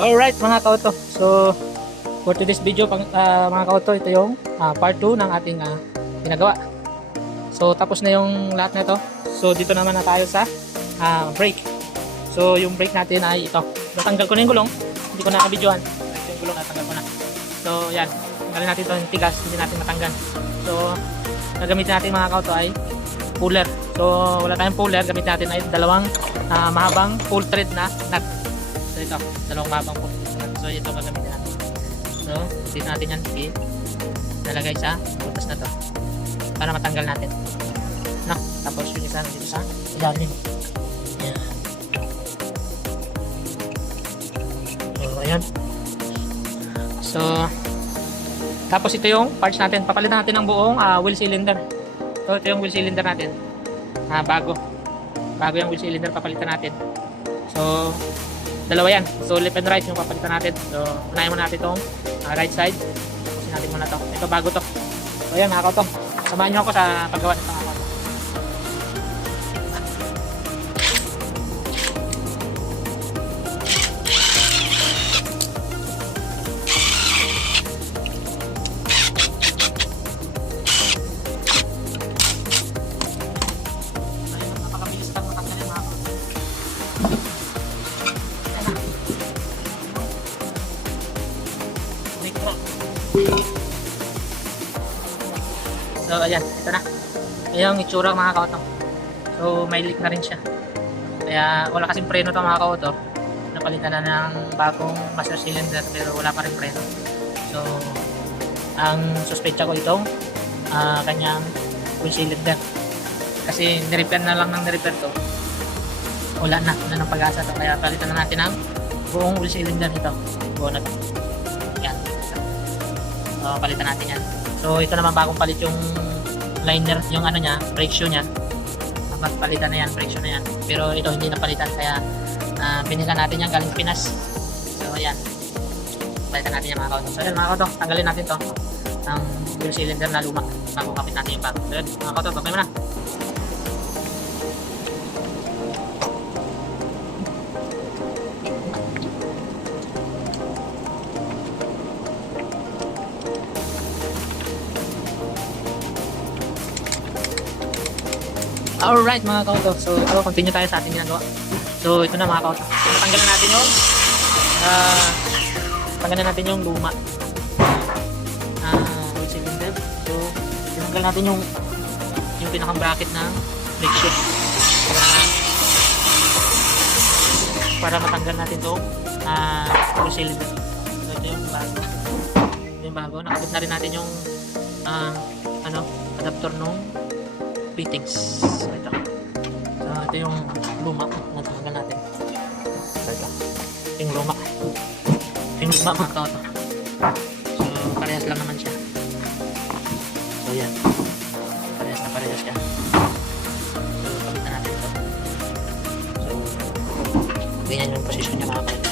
Alright mga kauto, so for today's video mga kauto, ito yung part 2 ng ating ginagawa. So tapos na yung lahat na ito. So dito naman na tayo sa brake. So yung brake natin ay ito. Natanggal ko na yung gulong, hindi ko nakabidyohan. Ito yung gulong, natanggal ko na. So yan, tanggalin natin ito yung tigas, hindi natin matanggal. So gagamitin natin mga kauto ay puller. So wala tayong puller, gamitin natin ay dalawang mahabang full thread na nut. So ito, dalawang mahabang full thread na nut. So ito gagamitin natin. So dito natin yan nalagay sa butas na to para matanggal natin. No? Tapos yung isa dito sa ilalim. Yan. So ayan. So tapos ito yung parts natin. Papalitan natin ng buong wheel cylinder. So ito yung wheel cylinder natin. Bago yung wheel cylinder papalitan natin. So dalawa yan. So left and right yung papalitan natin. So unahin muna natin itong right side. Tapusin natin muna to. Ito bago to. So ayan mga kautong. Samahan nyo ako sa paggawa nito mga kautong. So ayan, ito na. Ayan yung itsura mga kautong. So may leak na rin siya. Kaya wala kasing preno to mga kauto. Napalitan na ng bagong master cylinder pero wala pa rin preno. So ang suspecha ko itong kanyang wheel cylinder. Kasi nirepair na lang ng nirepair to. Wala na ng pag-asa to. Kaya palitan na natin ang buong wheel cylinder nito. Buo na to. Yan. So palitan natin yan. So ito naman bagong palit yung liner, yung ano niya, brake shoe niya. Palitan na yan, brake shoe na yan. Pero ito hindi napalitan kaya binila natin yan galing Pinas. So ayan. Palitan natin yung mga kauto. So ayan mga kauto, tanggalin natin to ang wheel cylinder na luma bago kapit natin yung bago. So ayan mga kauto, babay mo na. Alright mga kauto, so continue tayo sa ating ginagawa. So ito na mga kauto, tanggalin natin yung luma wheel cylinder. So tinanggal natin yung pinakang bracket ng brake shoe para matanggal natin itong wheel cylinder. So ito yung bago, nakabit na rin natin yung adapter nung fittings. So ito yung luma na tanggal natin. So ito yung luma mga kauto. So parehas lang naman siya. So yan, parehas siya. So palitan natin ito. So ganyan yung position niya mga kauto.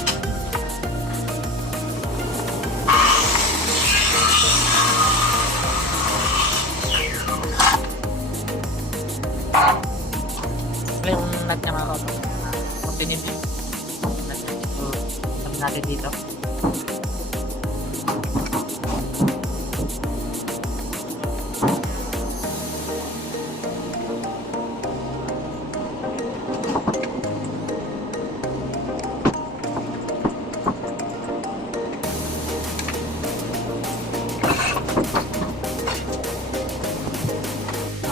Yung nut niya mga kauto, continue din nut niya. So sabi natin dito.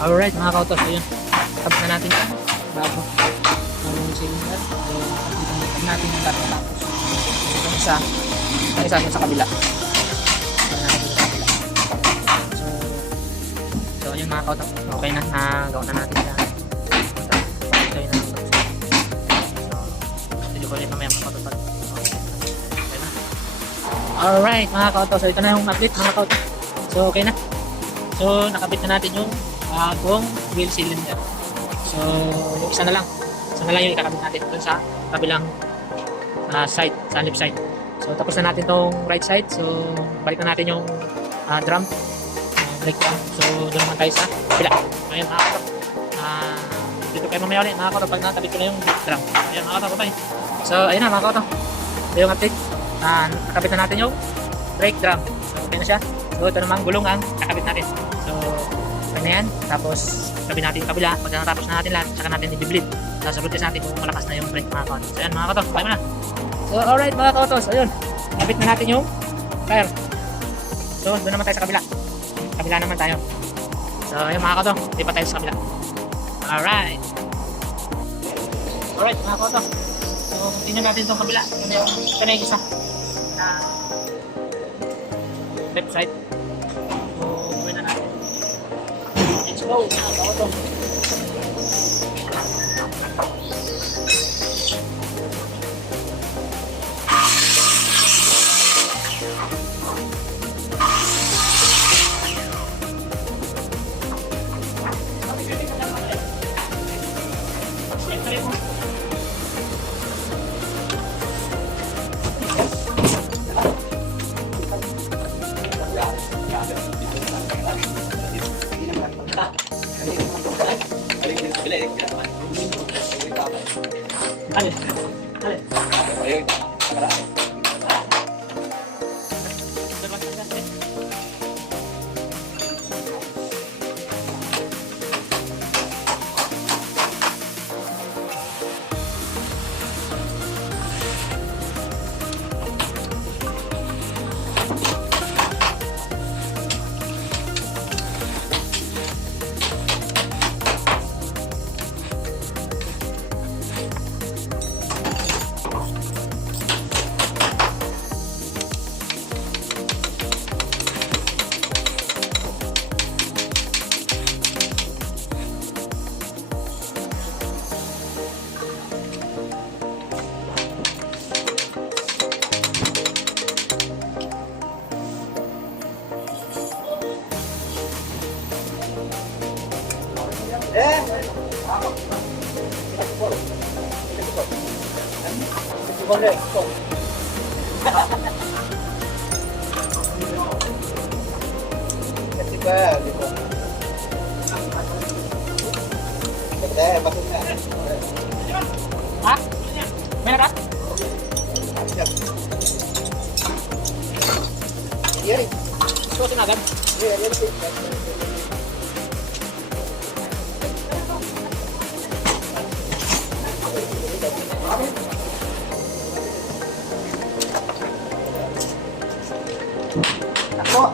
Alright mga kauto, so yun, tapos na natin yan bago yung cylinder. So tapos natin yung bago tapos itong isa sa kabila. So yun mga kauto, okay na, nagawa na natin yan. So yun na. So video ko ulit mamaya mga kauto. Okay na. Alright mga kauto, so ito na yung update mga kauto. So okay na. So nakabit na natin yung bagong wheel cylinder. So yung isa na lang yung ikakabit natin dun sa kabilang side, sa left side. So tapos na natin tong right side. So balik na natin yung drum, brake drum. So doon naman tayo sa kabila. Ayan mga kauto, dito kayo mamaya ulit mga kauto pag nakabit ko na yung drum. Ayan mga kauto, bye. So ayun na mga kauto, ito yung update. Nakabit na natin yung brake drum. So, okay na siya. So, ito namang gulong ang kakabit natin. So, okay na yan. Tapos, kabit natin yung kabila. Pag natapos na natin lahat, saka natin i-bleed. Sasagot kasi natin kung malakas na yung brake mga kautos. So, yan mga kautos. Okay mo na. So, alright mga kautos. Ayun. Kabit na natin yung tire. So, doon naman tayo sa kabila. Kabila naman tayo. So, ayun mga kautos. Hindi pa tayo sa kabila. Alright. Alright mga kautos. So, continue natin itong kabila. Ito na yung isa. Na left side. So, gawin na natin. Let's go mga kautos. Alin? Alin? Ayun. Kasi ba, di ba? Bakit na? Ha? May nakat? Yan. So, sinagan? Yan. Ako.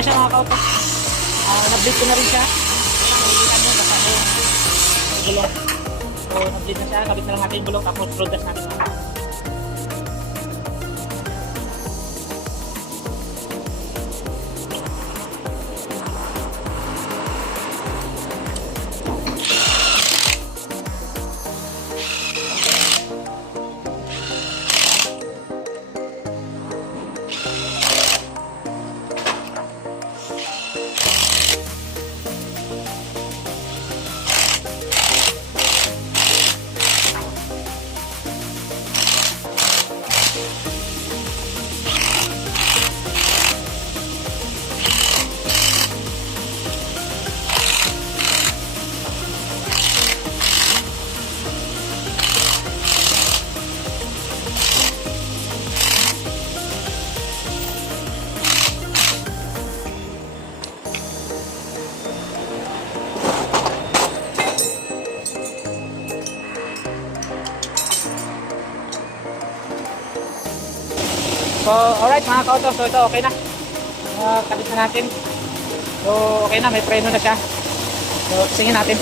na siya mga kautos. Na-bleed ko na rin siya. Ano, basta yung gulong. So, na-bleed na siya. Kabit na lang natin yung gulong tapos road dash natin. So, alright mga kautos, so ito okay na. Kabit na natin. So, okay na, may preno na siya. So, singin natin.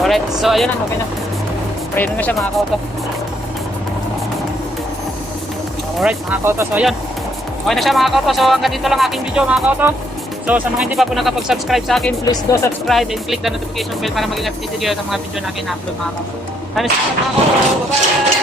Alright, so ayun na, okay na. Preno na siya mga kautos. Alright mga kautos, so ayun. Okay na siya mga kautos. So hanggang dito lang aking video mga kautos. So sa mga hindi pa po nakapag-subscribe sa akin, please do subscribe and click the notification bell para maging updated kayo sa mga video na akin na-upload mga kautos. Maraming salamat mga kautos. Bye-bye!